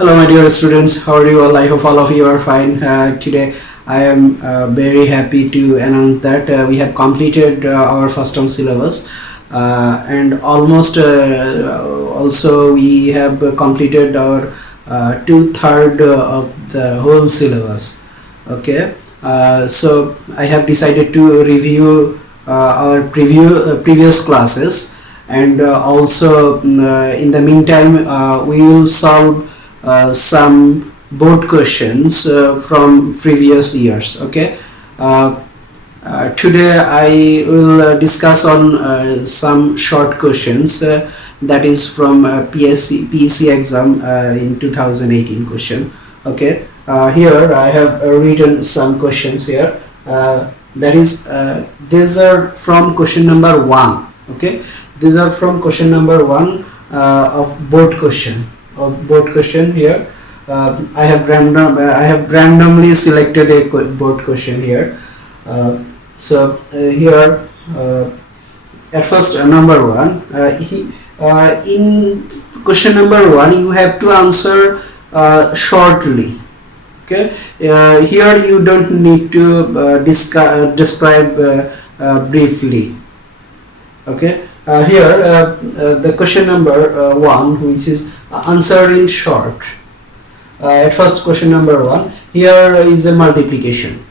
Hello my dear students, how are you all? I hope all of you are fine. Today I am very happy to announce that we have completed our first term syllabus and almost also we have completed our 2/3 of the whole syllabus. Okay, so I have decided to review our previous classes, and also in the meantime we will solve some board questions from previous years. Okay, today I will discuss on some short questions that is from PEC exam in 2018 question. Okay, here I have written some questions here. That is, these are from question number 1. Okay, these are from question number 1 of board question. Here. I have randomly selected a board question here. Here at first number 1. In question number 1, you have to answer shortly. Okay. Here you don't need to describe briefly. Okay. Here the question number 1, which is answer in short. At first question number 1, here is a multiplication,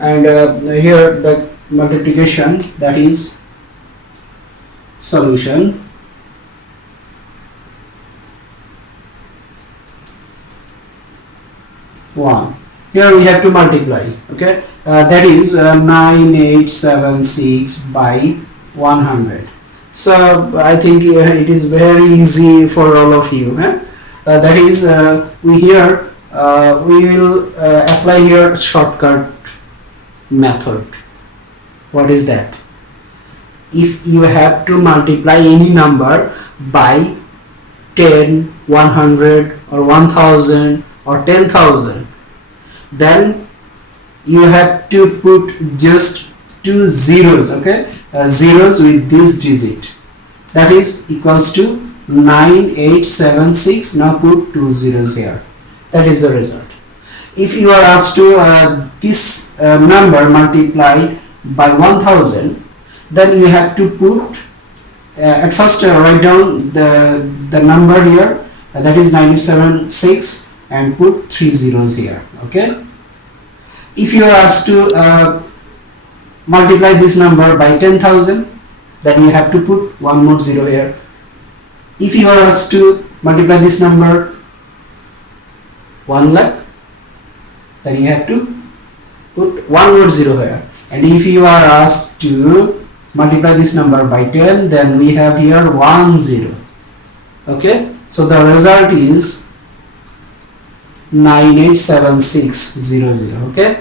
and here the multiplication, that is solution. Here we have to multiply. Okay, that is 9876 by 100. So I think it is very easy for all of you. That is, we will apply here shortcut method. What is that? If you have to multiply any number by 10, 100 or 1000 or 10,000, then you have to put just 2 zeros. Okay, zeros with this digit, that is equals to 9876. Now put 2 zeros here. That is the result. If you are asked to this number multiplied by 1000, then you have to put at first write down the number here, that is 976, and put 3 zeros here. Okay, if you are asked to multiply this number by 10,000, then you have to put one more zero here. If you are asked to multiply this number 1 lakh, then you have to put one more zero here. And if you are asked to multiply this number by 10, then we have here 1 0. Okay, so the result is 987600. Okay,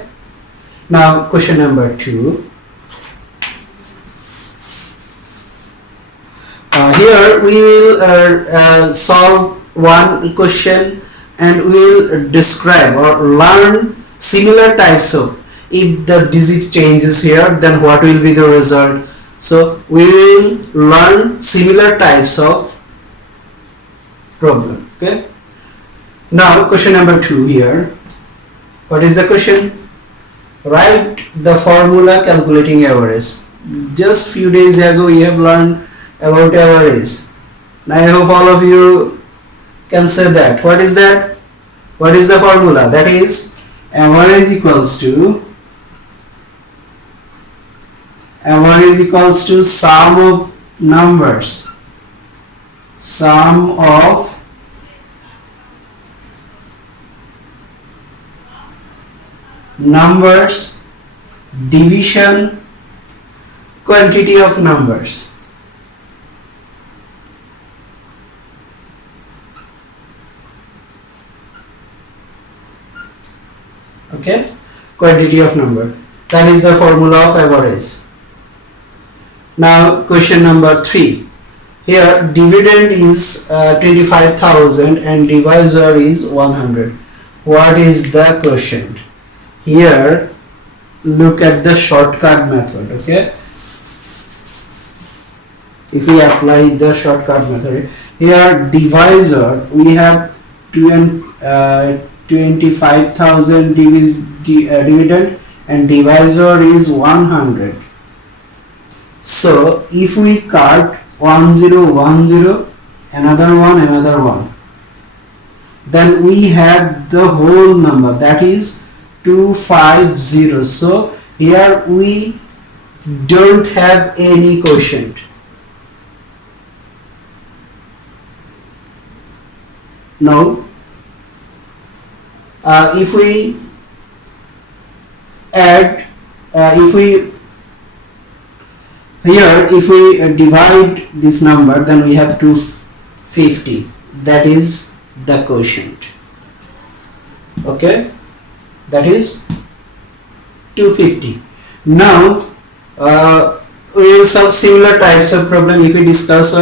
now question number 2. Here we will solve one question, and we will describe or learn similar types of, if the digit changes here, then what will be the result. So we will learn similar types of problem. Okay, now question number 2 here. What is the question? Write the formula calculating average. Just few days ago we have learned about average. Now I hope all of you can say that. What is that? What is the formula? That is, average equals to sum of numbers. Sum of numbers division quantity of numbers. Okay, quantity of number, that is the formula of average. Now question number 3. Here dividend is 25,000 and divisor is 100. What is the quotient? Here look at the shortcut method. Okay, if we apply the shortcut method, here divisor we have 25,000 dividend and divisor is 100. So if we cut 1010, another one, then we have the whole number, that is 250. So here we don't have any quotient. Now if we add, if we divide this number, then we have 250, that is the quotient. Okay, that is 250. Now we will solve similar types of problem. If we discuss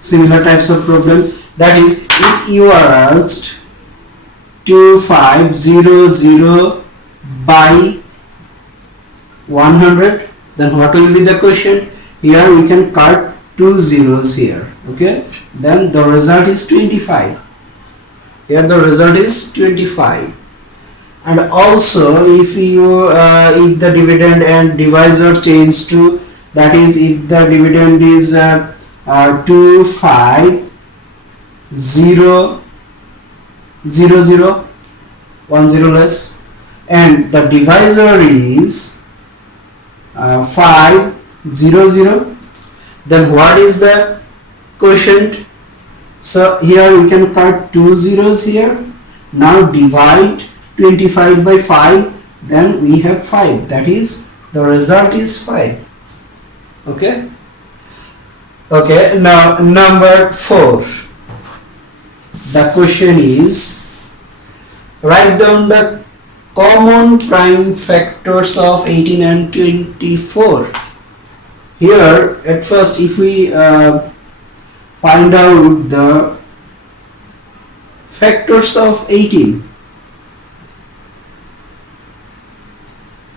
similar types of problem, that is, if you are asked 2500 by 100, then what will be the quotient? Here we can cut 2 zeros here. Okay, then the result is 25. Here the result is 25. And also if you if the dividend and divisor change to, that is, if the dividend is 25000 1 0 less, and the divisor is 500, then what is the quotient? So here we can cut 2 zeros here. Now divide 25 by 5, then we have 5, that is, the result is 5. Okay. Okay, now number 4. The question is, write down the common prime factors of 18 and 24. Here at first, if we find out the factors of 18,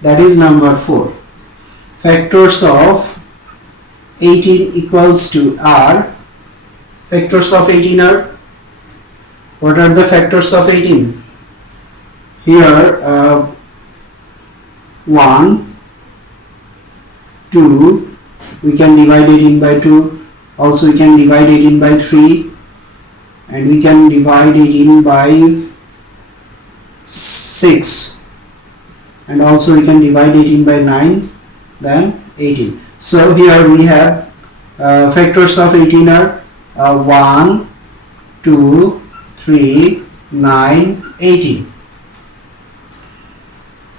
that is number 4. Factors of 18 equals to r. Factors of 18 are, what are the factors of 18? Here 1, 2, we can divide 18 by 2, also we can divide 18 by 3, and we can divide 18 by 6, and also we can divide 18 by 9, then 18. So here we have factors of 18 are 1, 2, 3, 9, 18.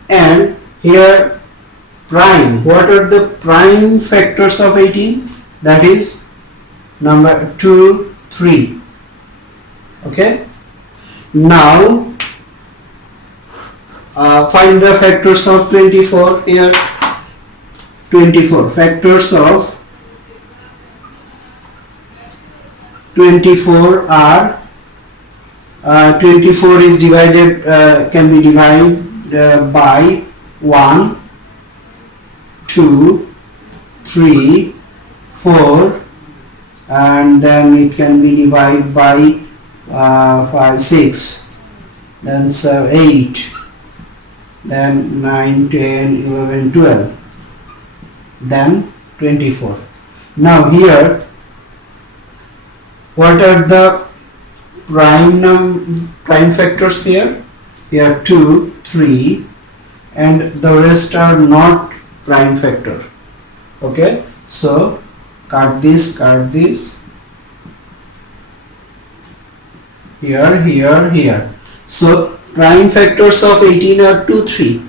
And here prime, what are the prime factors of 18? That is number 2, 3. Okay. Now find the factors of 24. Here 24 factors of 24 are 24 is divided, can be divided by 1, 2, 3, 4, and then it can be divided by 5, 6, then 7, 8, then 9, 10, 11, 12, then 24. Now here, what are the prime factors here? Here 2, 3, and the rest are not prime factor. Okay, so cut this, here. So prime factors of 18 are 2, 3,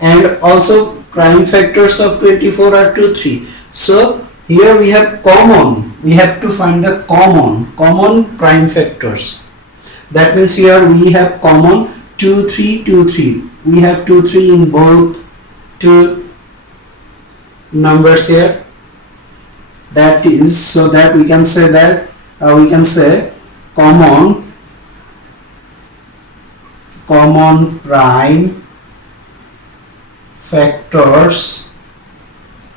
and also prime factors of 24 are 2, 3. So here we have common, we have to find the common prime factors. That means here we have common 2, 3, 2, 3. We have 2, 3 in both two numbers here. That is, so that we can say that common prime factors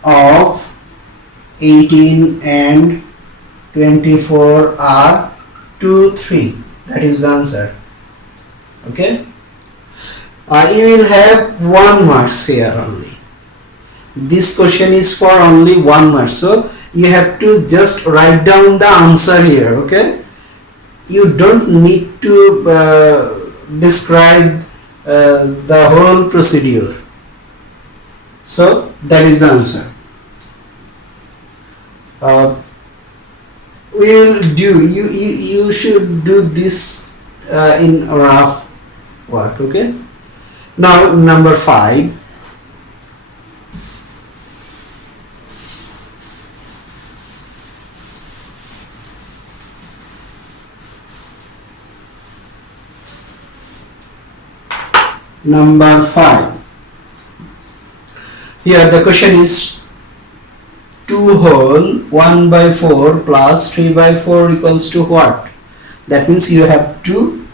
of 18 and 24 are 2 3. That is the answer. Okay, you will have 1 marks here only. This question is for only 1 mark, so you have to just write down the answer here. Okay, you don't need to describe the whole procedure. So that is the answer. We will do, you should do this in rough work. Okay, now number 5. Number 5. Here the question is 2 whole 1 by 4 plus 3 by 4 equals to what? That means you have to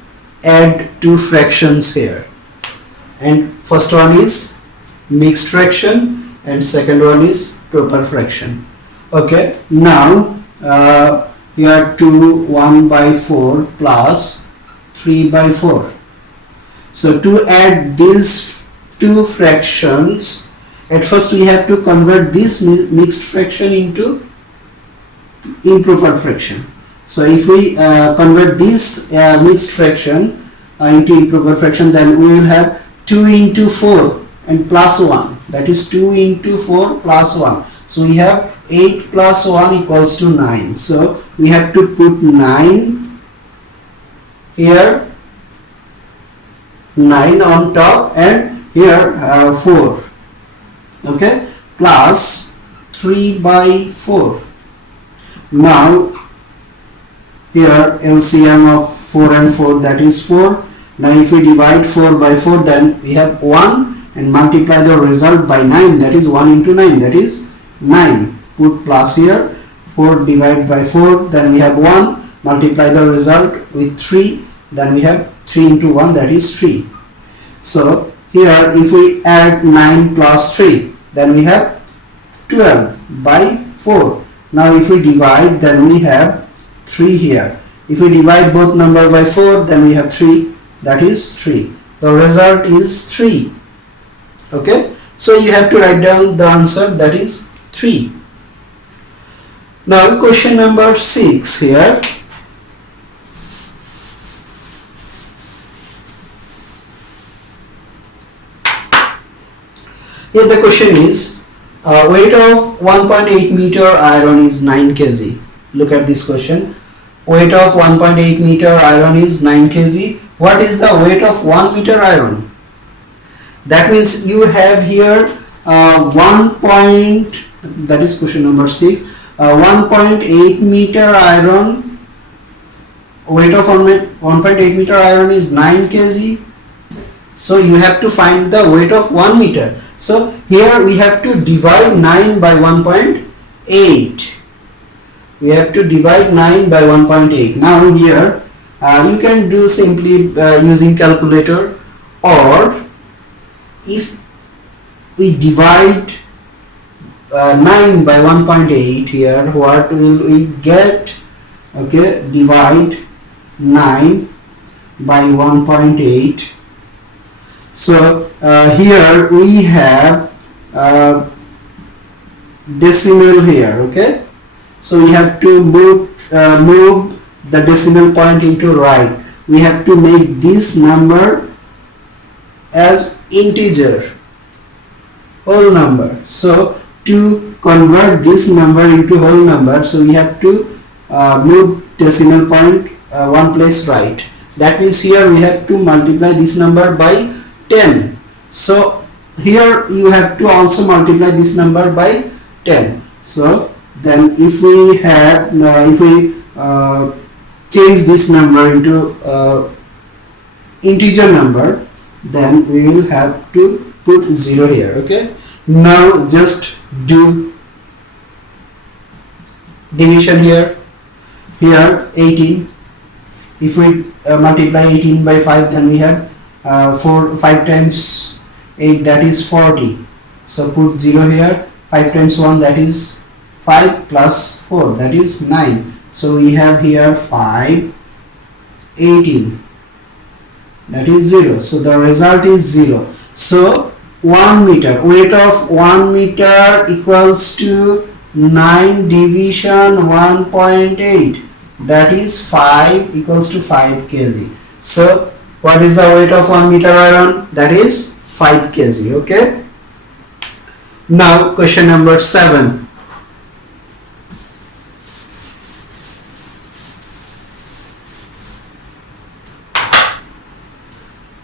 add 2 fractions here, and first one is mixed fraction and second one is proper fraction. Okay, now here 2 1 by 4 plus 3 by 4. So to add these 2 fractions, at first we have to convert this mixed fraction into improper fraction. So if we convert this mixed fraction into improper fraction, then we will have 2 into 4 and plus 1. That is 2 into 4 plus 1. So we have 8 plus 1 equals to 9. So we have to put 9 here, 9 on top, and here 4. Okay, plus 3 by 4. Now here LCM of 4 and 4, that is 4. Now if we divide 4 by 4, then we have 1, and multiply the result by 9, that is 1 into 9, that is 9. Put plus here, 4 divided by 4, then we have 1, multiply the result with 3, then we have 3 into 1, that is 3. So here if we add 9 plus 3, then we have 12 by 4. Now if we divide, then we have 3 here. If we divide both number by 4, then we have 3, that is 3. The result is 3. Okay, so you have to write down the answer, that is 3. Now question number 6 here. Here the question is weight of 1.8 meter iron is 9 kg. Look at this question. Weight of 1.8 meter iron is 9 kg. What is the weight of 1 meter iron? That means you have here that is question number 6. 1.8 meter iron, weight of 1.8 meter iron is 9 kg. So you have to find the weight of 1 meter. So here we have to divide 9 by 1.8. We have to divide 9 by 1.8. Now here you can do simply using calculator, or if we divide 9 by 1.8 here, what will we get? Okay, divide 9 by 1.8. So here we have decimal here. Okay, so we have to move the decimal point into right. We have to make this number as integer, whole number. So to convert this number into whole number, so we have to move decimal point one place right. That means here we have to multiply this number by 10. So here you have to also multiply this number by 10. So then if we have change this number into integer number, then we will have to put 0 here. Okay, now just do division here. Here 18, if we multiply 18 by 5, then we have 5 times 8, that is 40. So put 0 here. 5 times 1, that is 5, plus 4, that is 9. So we have here 5 18, that is 0. So the result is 0. So 1 meter, weight of 1 meter equals to 9 division 1.8, that is 5 equals to 5 kg. So what is the weight of 1 meter iron? That is 5 kg. Okay. Now question number 7.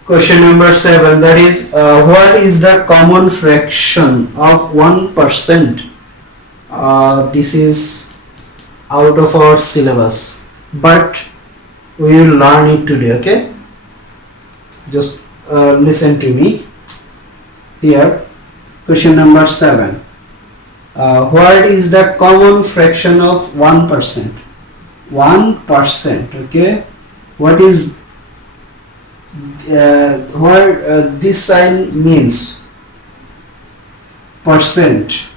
Question number 7, that is what is the common fraction of 1%? This is out of our syllabus, but we will learn it today. Okay, just listen to me here. Question number 7, what is the common fraction of 1%? 1%. Okay, what is this sign means? Percentage.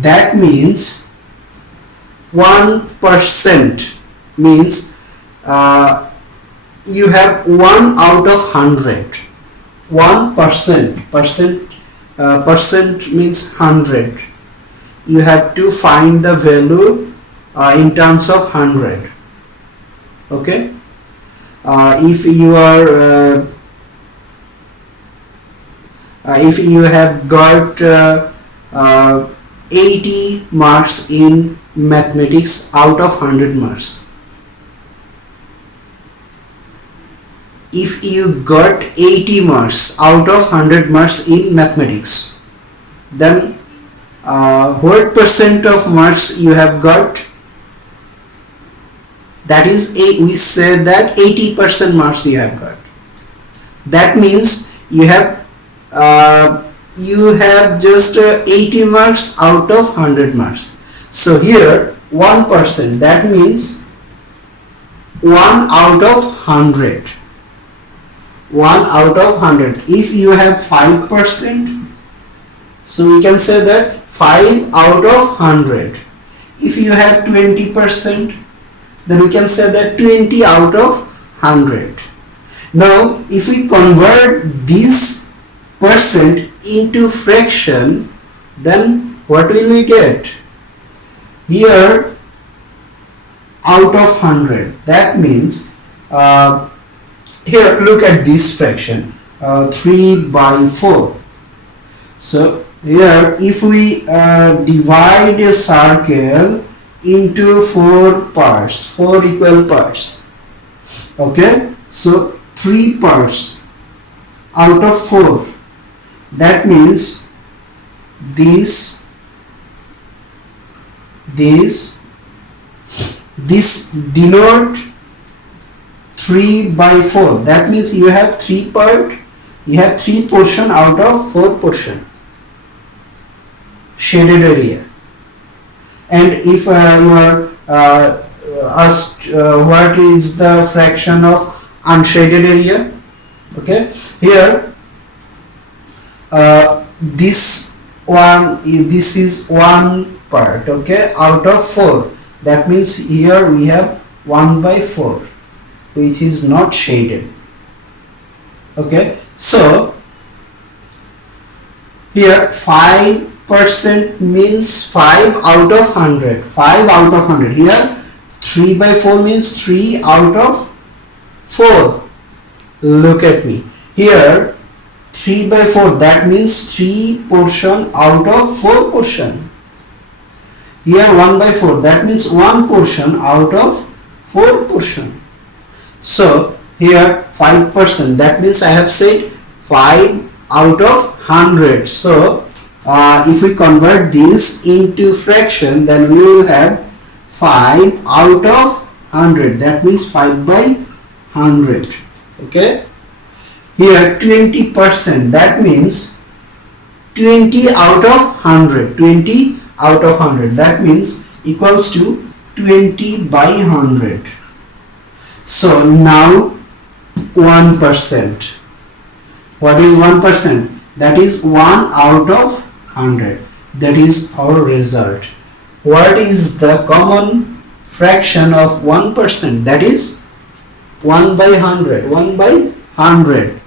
That means 1% means you have 1 out of 100. 1%. Percent means 100. You have to find the value in terms of 100. Okay, if you are if you have got 80 marks in mathematics out of 100 marks, if you got 80 marks out of 100 marks in mathematics, then what percent of marks you have got? That is, we say that 80% marks you have got. That means you have just 80 marks out of 100 marks. So here 1%, that means 1 out of 100. 1 out of 100. If you have 5%, so we can say that 5 out of 100. If you have 20%, then we can say that 20 out of 100. Now if we convert this percent into fraction, then what will we get? Here out of 100, that means here look at this fraction, 3/4. So here if we divide a circle into 4 parts, 4 equal parts. Okay, so 3 parts out of 4, that means this denote 3/4. That means you have 3 part, you have 3 portion out of 4 portion shaded area. And if you are asked what is the fraction of unshaded area, okay, here this is 1 part, okay, out of 4. That means here we have 1/4, which is not shaded. Okay, so here 5% means 5 out of 100. 5 out of 100. Here 3/4 means 3 out of 4. Look at me. Here 3/4, that means 3 portion out of 4 portion. Here 1/4, that means 1 portion out of 4 portion. So here 5%, that means I have said 5 out of 100. So if we convert this into fraction, then we will have 5 out of 100. That means 5/100. Okay. Here 20%, that means 20 out of 100. 20 out of 100. That means equals to 20/100. So now 1%. What is 1%? That is 1 out of 100. That is our result. what is the common fraction of 1%? That is 1 by 100. 1 by 100.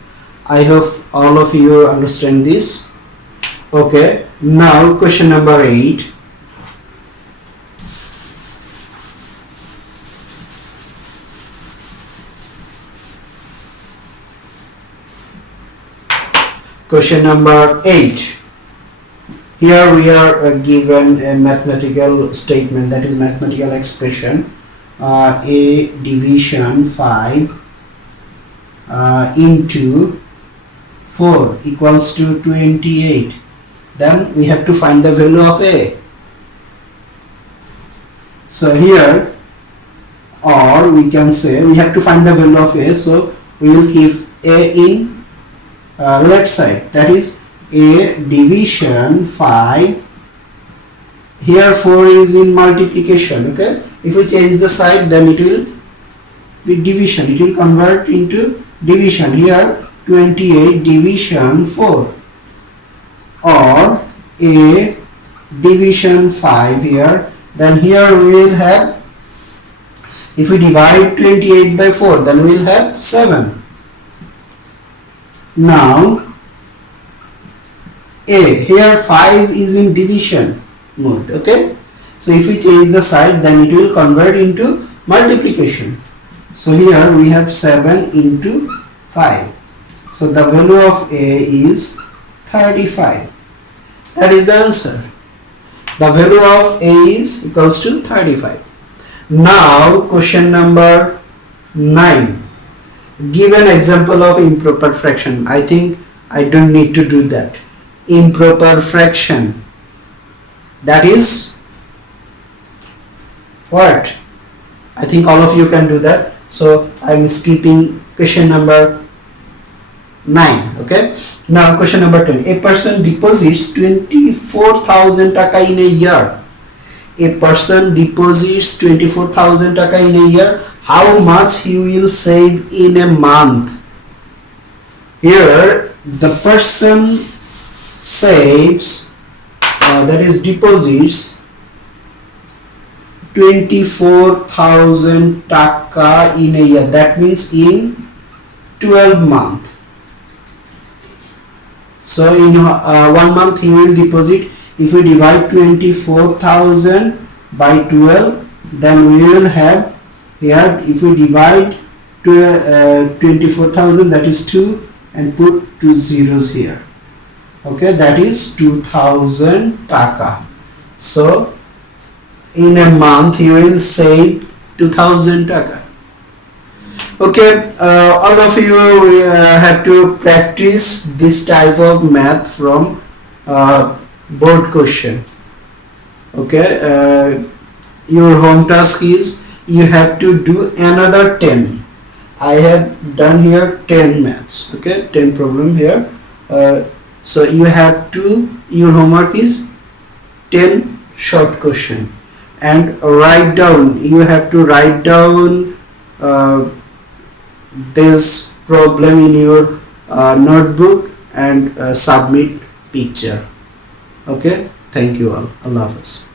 I hope all of you understand this. Okay, now question number 8. Question number 8. Here we are given a mathematical statement, that is mathematical expression, a division 5 into 4 equals to 28. Then we have to find the value of a. So here, or we can say we have to find the value of a, so we will keep a in left side, that is a division 5. Here 4 is in multiplication. Okay, if we change the side, then it will be division, it will convert into division. Here 28 division 4, or a division 5 here. Then here we will have, if we divide 28 by 4, then we will have 7. Now a, here 5 is in division mode. Okay, so if we change the side, then it will convert into multiplication. So here we have 7 into 5. So the value of a is 35. That is the answer. The value of a is equals to 35. Now question number 9. Give an example of improper fraction. I think I don't need to do that. Improper fraction, that is what? I think all of you can do that, so I am skipping question number 9. Okay, now question number 10. A person deposits 24,000 taka in a year. A person deposits 24,000 taka in a year. How much he will save in a month? Here the person saves, that is deposits 24,000 taka in a year. That means in 12 months. So in 1 month he will deposit. If we divide 24,000 by 12, then we will have here, if we divide 24,000, that is 2, and put 2 zeros here. Okay, that is 2,000 taka. So in a month you will save 2,000 taka. Okay, all of you have to practice this type of math from board question. Okay, your home task is you have to do another 10. I have done here 10 maths. Okay, 10 problem here. So you have to, your homework is 10 short question, and write down, you have to write down this problem in your notebook and submit picture. Okay, thank you all. Allah Hafiz.